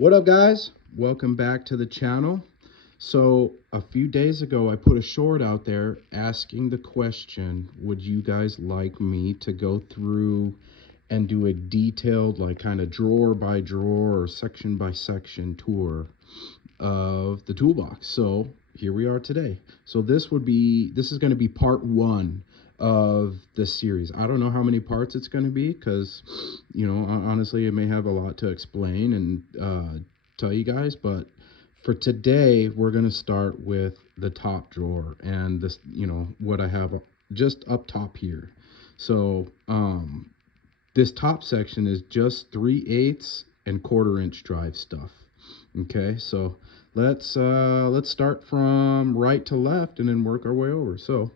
What up, guys? Welcome back to the channel. So a few days ago I put a short out there asking the question, would you guys like me to go through and do a detailed, like, kind of drawer by drawer or section by section tour of the toolbox? So here we are today. So this is going to be part one of the series. I don't know how many parts it's going to be, because honestly it may have a lot to explain and tell you guys, but for today we're going to start with the top drawer and this, what I have just up top here. So this top section is just 3/8 and 1/4 inch drive stuff. Okay, so let's start from right to left and then work our way over. So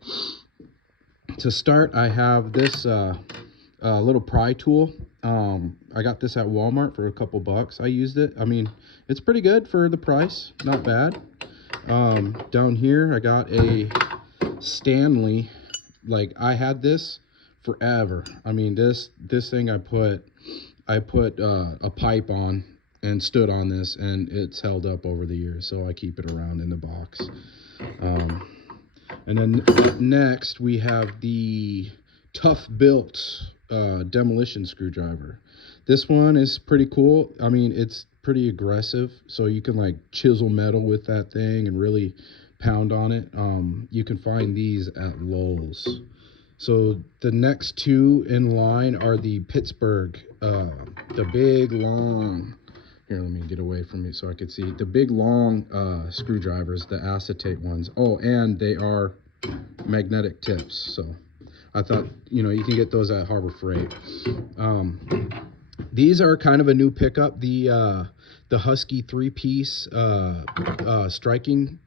to start, I have this little pry tool. I got this at Walmart for a couple bucks. I used it. I mean, it's pretty good for the price, not bad. Down here I got a Stanley. Like, I had this forever. I mean, this thing I put a pipe on and stood on this, and it's held up over the years, so I keep it around in the box. And then next we have the Tough Built demolition screwdriver. This one is pretty cool. I mean, it's pretty aggressive, so you can like chisel metal with that thing and really pound on it. You can find these at Lowe's. So the next two in line are the Pittsburgh, the big long, here, let me get away from you so I can see, the big long screwdrivers, the acetate ones. Oh, and they are magnetic tips, so I thought, you can get those at Harbor Freight. These are kind of a new pickup, the Husky 3-piece striking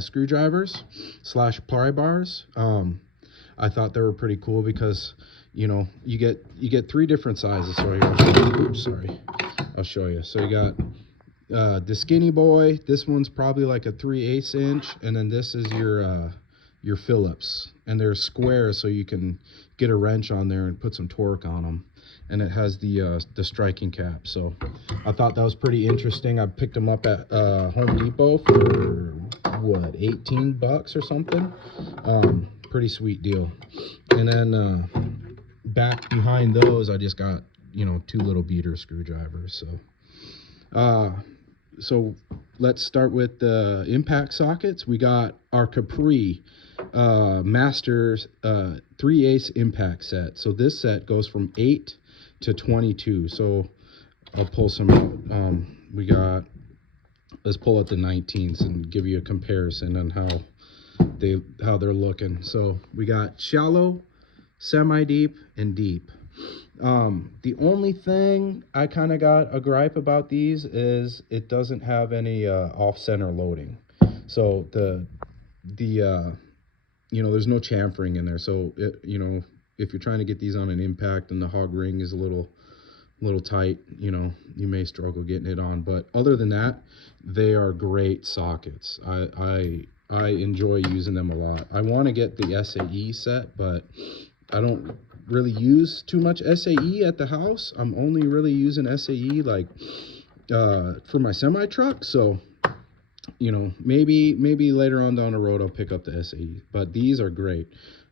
screwdrivers / pry bars. I thought they were pretty cool because you get 3 different sizes. Sorry, oops, sorry, I'll show you. So you got the skinny boy. This one's probably like a 3/8 inch, and then this is your Phillips, and they're square, so you can get a wrench on there and put some torque on them. And it has the striking cap. So I thought that was pretty interesting. I picked them up at Home Depot for what, 18 bucks or something. Pretty sweet deal. And then back behind those, I just got 2 little beater screwdrivers. So let's start with the impact sockets. We got our Capri Masters 3/8 impact set. So this set goes from 8 to 22. So I'll pull some out. Let's pull out the 19s and give you a comparison on how they're looking. So we got shallow, semi-deep, and deep. The only thing I kind of got a gripe about these is it doesn't have any off-center loading. So there's no chamfering in there. So if you're trying to get these on an impact and the hog ring is a little tight, you may struggle getting it on. But other than that, they are great sockets. I enjoy using them a lot. I want to get the SAE set, but I don't really use too much SAE at the house. I'm only really using SAE like for my semi truck. So maybe later on down the road I'll pick up the SAE. But these are great.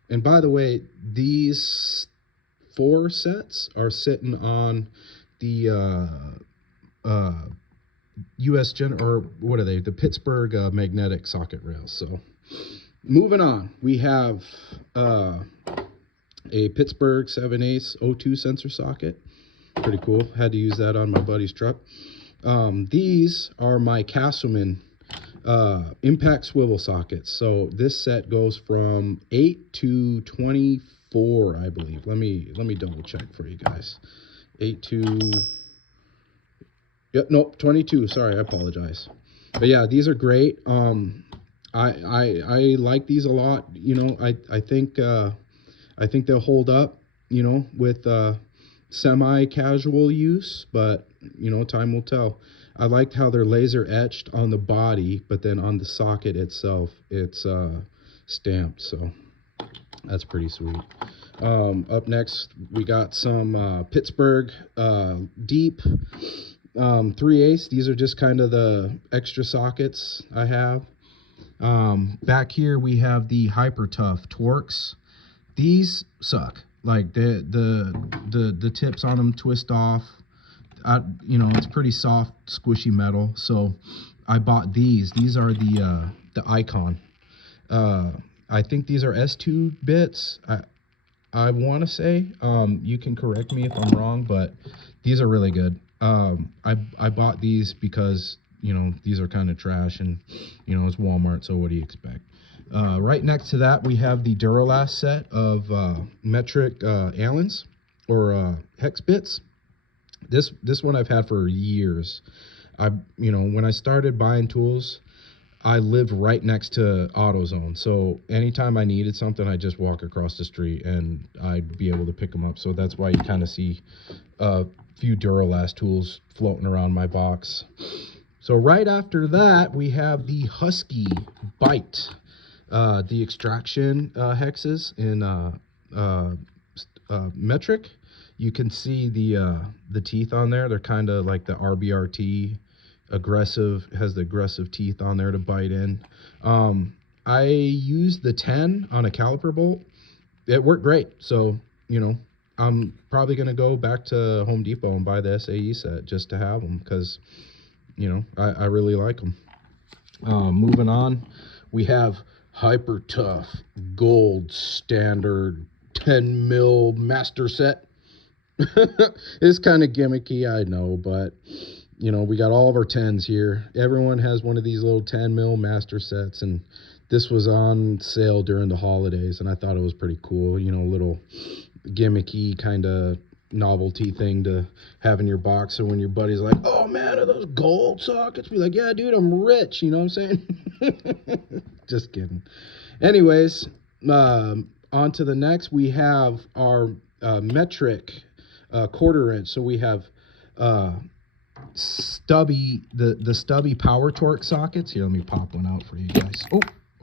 And by the way, these 4 sets are sitting on the the Pittsburgh magnetic socket rails. So moving on, we have a Pittsburgh 7/8 O2 sensor socket. Pretty cool. Had to use that on my buddy's truck. These are my Castleman impact swivel sockets. So this set goes from 8 to 24, I believe. Let me double check for you guys. 8 to, yep, nope, 22. Sorry, I apologize. But yeah, these are great. I like these a lot. I think they'll hold up, with semi-casual use, but time will tell. I liked how they're laser etched on the body, but then on the socket itself, it's stamped. So that's pretty sweet. Up next, we got some Pittsburgh deep 3/8. These are just kind of the extra sockets I have. Back here we have the Hyper Tough Torx. These suck. Like the tips on them twist off. You know, it's pretty soft, squishy metal. So I bought these. These are the Icon. I think these are S2 bits. I want to say, you can correct me if I'm wrong, but these are really good. I bought these because, you know, these are kind of trash, and, you know, it's Walmart, so what do you expect? Right next to that, we have the Duralast set of metric Allens, or hex bits. This one I've had for years. You know, when I started buying tools, I lived right next to AutoZone, so anytime I needed something, I just walk across the street and I'd be able to pick them up. So that's why you kind of see a few Duralast tools floating around my box. So right after that, we have the Husky Bite, the extraction hexes in metric. You can see the teeth on there. They're kind of like the RBRT. Aggressive, has the aggressive teeth on there to bite in. I used the 10 on a caliper bolt. It worked great. So, you know, I'm probably going to go back to Home Depot and buy the SAE set just to have them, because, you know, I really like them. Moving on, we have Hyper Tough Gold Standard 10 mil master set. It's kind of gimmicky, I know, but you know, we got all of our 10s here. Everyone has one of these little 10 mil master sets, and this was on sale during the holidays, and I thought it was pretty cool. You know, little gimmicky kind of novelty thing to have in your box. So when your buddy's like, oh man, are those gold sockets? Be like, yeah, dude, I'm rich. You know what I'm saying? Just kidding. Anyways, on to the next. We have our metric 1/4 inch. So we have stubby, the stubby Power Torque sockets. Here, let me pop one out for you guys.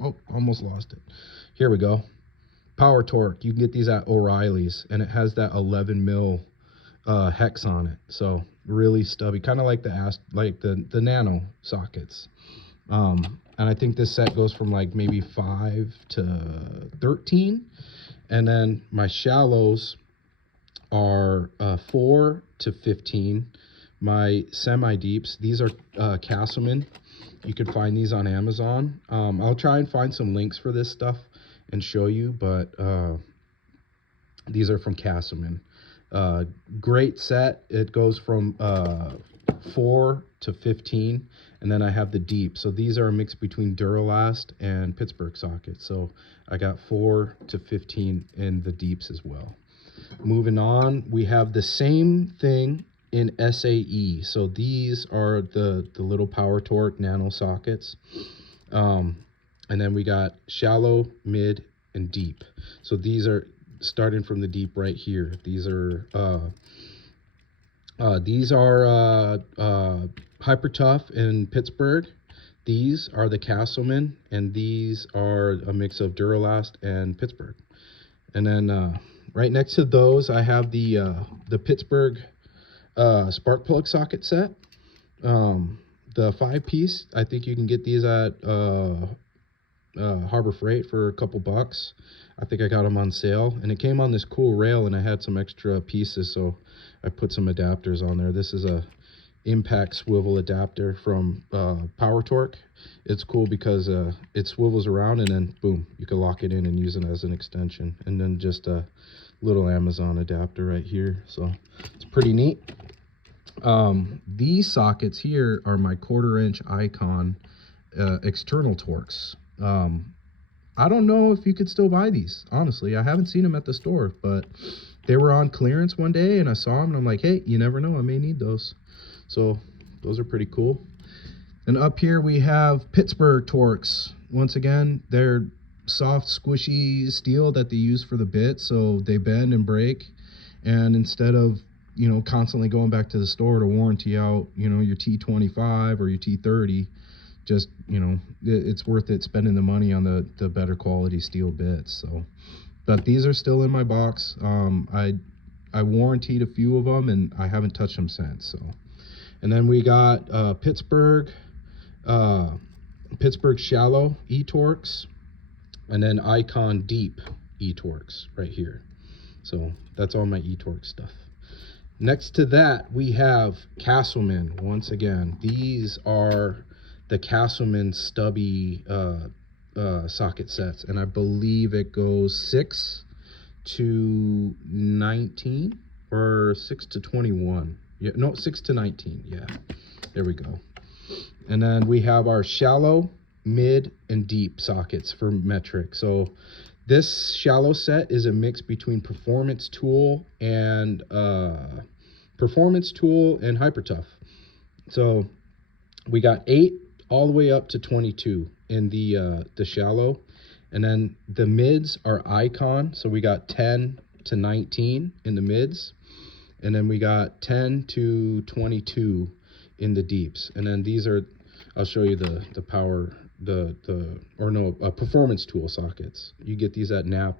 Oh, almost lost it. Here we go. Power Torque. You can get these at O'Reilly's, and it has that 11 mil hex on it. So really stubby, kind of like the nano sockets. And I think this set goes from like maybe 5 to 13, and then my shallows are 4 to 15. My semi-deeps, these are Castleman. You can find these on Amazon. I'll try and find some links for this stuff and show you, but these are from Castleman. Great set. It goes from 4 to 15, and then I have the deep. So these are a mix between Duralast and Pittsburgh sockets. So I got 4 to 15 in the deeps as well. Moving on, we have the same thing in SAE. So these are the little Power Torque nano sockets. And then we got shallow, mid, and deep. So these are starting from the deep right here. These are Hyper Tough in Pittsburgh. These are the Castleman, and these are a mix of Duralast and Pittsburgh. And then right next to those, I have the Pittsburgh spark plug socket set. The 5-piece, I think you can get these at Harbor Freight for a couple bucks. I think I got them on sale, and it came on this cool rail, and I had some extra pieces, so I put some adapters on there. This is a impact swivel adapter from Power Torque. It's cool because it swivels around, and then boom, you can lock it in and use it as an extension. And then just a little Amazon adapter right here, so it's pretty neat. These sockets here are my 1/4 inch Icon external Torques. I don't know if you could still buy these, honestly. I haven't seen them at the store, but they were on clearance one day, and I saw them, and I'm like, hey, you never know, I may need those. So those are pretty cool. And up here we have Pittsburgh Torques. Once again, they're soft, squishy steel that they use for the bit, so they bend and break. And instead of, you know, constantly going back to the store to warranty out, you know, your T25 or your T30, just, you know, it's worth it spending the money on the better quality steel bits. So, but these are still in my box. I warrantied a few of them, and I haven't touched them since. So, And then we got uh, Pittsburgh shallow e-torques, and then Icon deep e-torques right here. So that's all my e-torque stuff. Next to that, we have Castleman. Once again, these are the Castleman stubby socket sets, and I believe it goes 6 to 19 or 6 to 21. Yeah, no, 6 to 19. Yeah, there we go. And then we have our shallow, mid, and deep sockets for metric. So this shallow set is a mix between Performance Tool and Hyper Tough. So we got 8 all the way up to 22 in the shallow, and then the mids are Icon. So we got 10 to 19 in the mids, and then we got 10 to 22 in the deeps. And then these are, I'll show you the power, Performance Tool sockets. You get these at Napa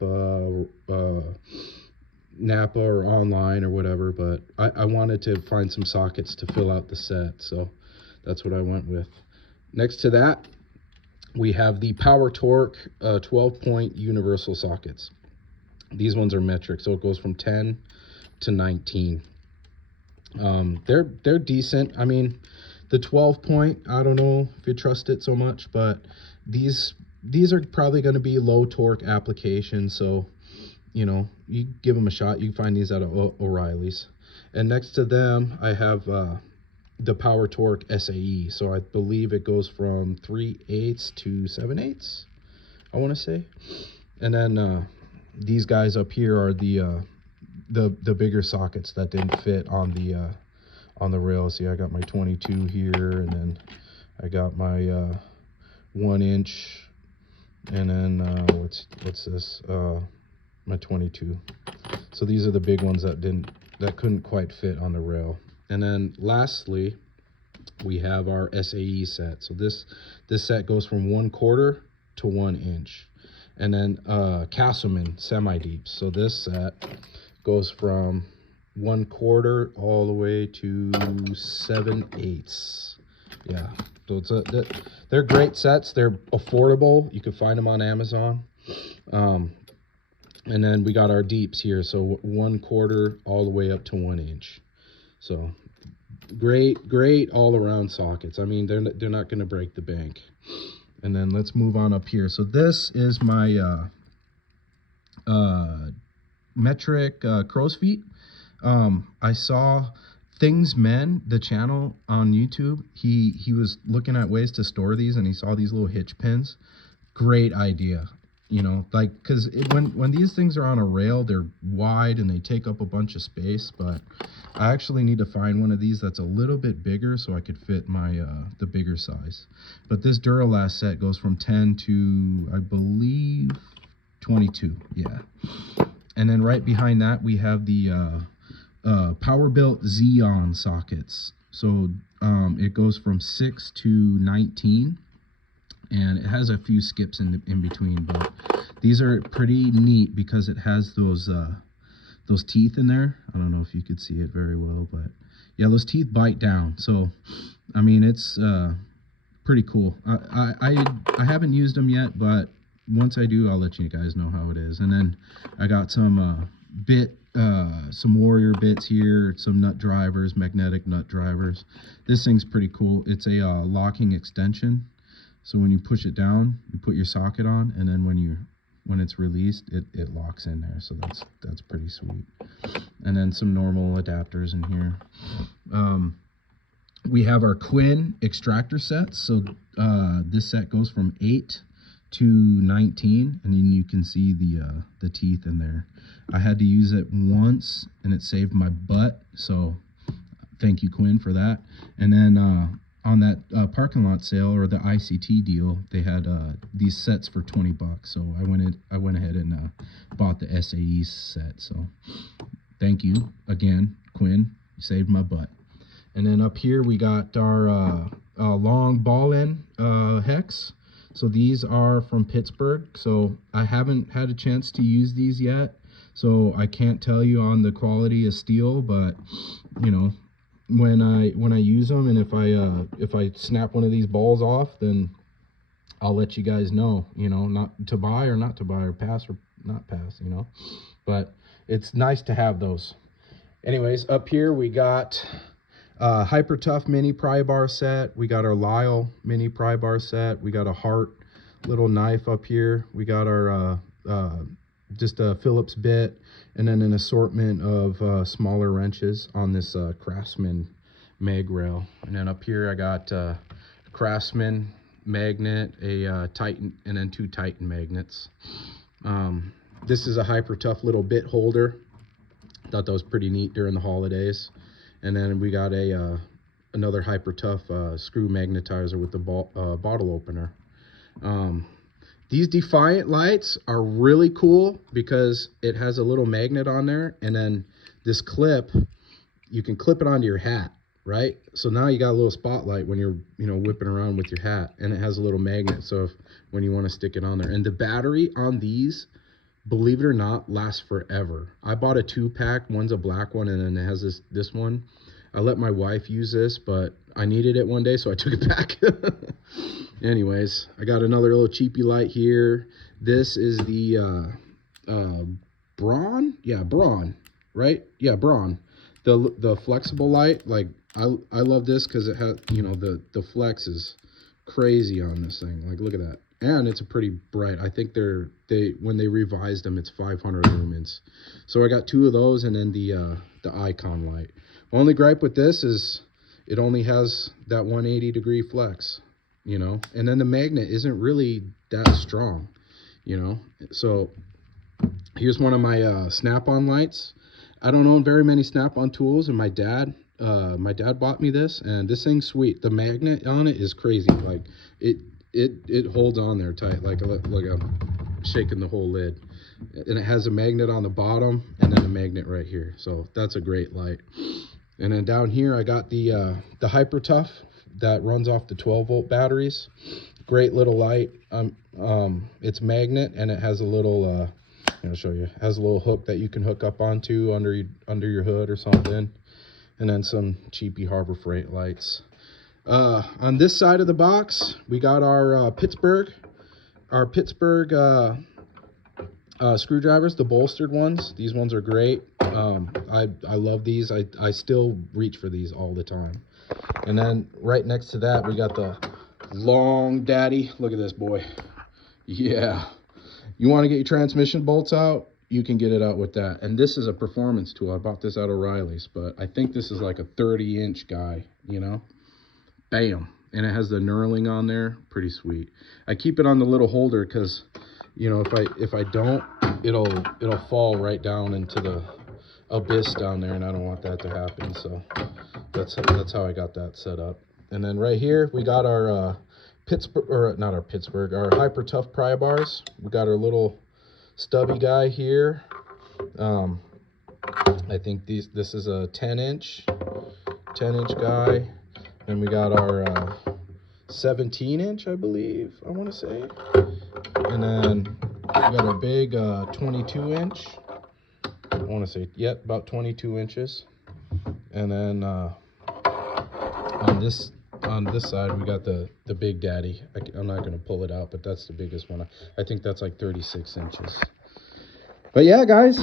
or online or whatever, but I wanted to find some sockets to fill out the set, so that's what I went with. Next to that, we have the Power Torque 12-point universal sockets. These ones are metric, so it goes from 10 to 19. They're decent. I mean, the 12-point, I don't know if you trust it so much, but these are probably going to be low torque applications, so you know, you give them a shot. You can find these at O'Reilly's. And next to them, I have the Power Torque SAE. So I believe it goes from 3/8 to 7/8, I want to say. And then these guys up here are the bigger sockets that didn't fit on the rail. See, I got my 22 here, and then I got my 1-inch, and then what's this? My 22. So these are the big ones that couldn't quite fit on the rail. And then lastly, we have our SAE set. So this set goes from 1/4 to 1 inch. And then Castleman semi-deep. So this set goes from 1/4 all the way to 7/8. Yeah, so they're great sets. They're affordable. You can find them on Amazon. And then we got our deeps here, so 1/4 all the way up to 1 inch. So great all around sockets. I mean, they're not going to break the bank. And then let's move on up here. So this is my metric crow's feet. I saw Things Men, the channel on YouTube. He was looking at ways to store these, and he saw these little hitch pins. Great idea. You know, like, because when these things are on a rail, they're wide and they take up a bunch of space, but I actually need to find one of these that's a little bit bigger so I could fit my the bigger size. But this Duralast set goes from 10 to, I believe, 22. Yeah. And then right behind that, we have the Powerbuilt Xeon sockets. So it goes from 6 to 19. And it has a few skips in between, but these are pretty neat because it has those teeth in there. I don't know if you could see it very well, but yeah, those teeth bite down. So I mean, it's pretty cool. I haven't used them yet, but once I do, I'll let you guys know how it is. And then I got some some Warrior bits here, some nut drivers, magnetic nut drivers. This thing's pretty cool. It's a locking extension. So when you push it down, you put your socket on, and then when it's released, it locks in there. So that's pretty sweet. And then some normal adapters in here. We have our Quinn extractor sets. So this set goes from 8 to 19, and then you can see the teeth in there. I had to use it once, and it saved my butt. So thank you, Quinn, for that. And then on that parking lot sale, or the ICT deal, they had these sets for $20. So I went ahead and bought the SAE set. So thank you again, Quinn. You saved my butt. And then up here we got our long ball end hex. So these are from Pittsburgh. So I haven't had a chance to use these yet, so I can't tell you on the quality of steel, but you know, when I use them, and if I snap one of these balls off, then I'll let you guys know, you know, not to buy or not to buy, or pass or not pass, you know. But it's nice to have those. Anyways, up here we got Hyper Tough mini pry bar set. We got our Lyle mini pry bar set. We got a Hart little knife up here. We got our just a Phillips bit, and then an assortment of smaller wrenches on this Craftsman mag rail. And then up here I got Craftsman magnet, a Titan, and then 2 Titan magnets. This is a Hyper Tough little bit holder. Thought that was pretty neat during the holidays. And then we got a another Hyper Tough screw magnetizer with the bottle opener. These Defiant lights are really cool because it has a little magnet on there, and then this clip, you can clip it onto your hat, right? So now you got a little spotlight when you're, you know, whipping around with your hat, and it has a little magnet, so when you want to stick it on there. And the battery on these, believe it or not, lasts forever. I bought a 2-pack. One's a black one, and then it has this one. I let my wife use this, but I needed it one day, so I took it back. Anyways, I got another little cheapy light here. This is the Braun? Yeah, Braun, right? Yeah, Braun. The flexible light. Like, I love this because it has, you know, the flex is crazy on this thing. Like, look at that. And it's a pretty bright. I think when they revised them, it's 500 lumens. So I got 2 of those, and then the Icon light. Only gripe with this is it only has that 180-degree flex, you know, and then the magnet isn't really that strong, you know. So here's one of my Snap-on lights. I don't own very many Snap-on tools, and my dad bought me this, and this thing's sweet. The magnet on it is crazy. Like, it holds on there tight. Like, look, I'm shaking the whole lid, and it has a magnet on the bottom and then a magnet right here. So that's a great light. And then down here I got the Hyper Tough that runs off the 12-volt batteries. Great little light. It's magnet, and it has a little I'll show you. It has a little hook that you can hook up onto under your hood or something. And then some cheapy Harbor Freight lights. On this side of the box, we got our Pittsburgh screwdrivers, the bolstered ones. These ones are great. I love these. I still reach for these all the time. And then right next to that, we got the Long Daddy. Look at this boy. Yeah. You want to get your transmission bolts out, you can get it out with that. And this is a performance tool. I bought this out of Riley's, but I think this is like a 30-inch guy, you know. Bam. And it has the knurling on there. Pretty sweet. I keep it on the little holder because, you know, if I don't, it'll fall right down into the abyss down there, and I don't want that to happen. So that's how I got that set up. And then right here we got our our Hyper Tough pry bars. We got our little stubby guy here. I think this is a 10-inch guy. And we got our 17-inch, I believe, I want to say. And then we got our big 22-inch. I want to say, yep, about 22 inches. And then on this side, we got the Big Daddy. I'm not going to pull it out, but that's the biggest one. I think that's like 36 inches. But yeah, guys,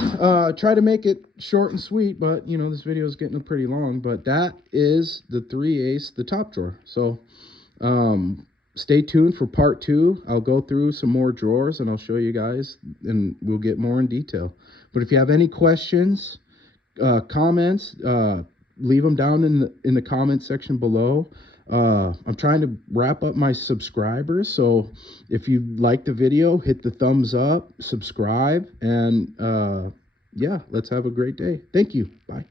try to make it short and sweet, but, you know, this video is getting pretty long. But that is the 3/8, the top drawer. So stay tuned for part 2. I'll go through some more drawers, and I'll show you guys, and we'll get more in detail. But if you have any questions, comments, leave them down in the comment section below. I'm trying to wrap up my subscribers, so if you like the video, hit the thumbs up, subscribe, and yeah, let's have a great day. Thank you. Bye.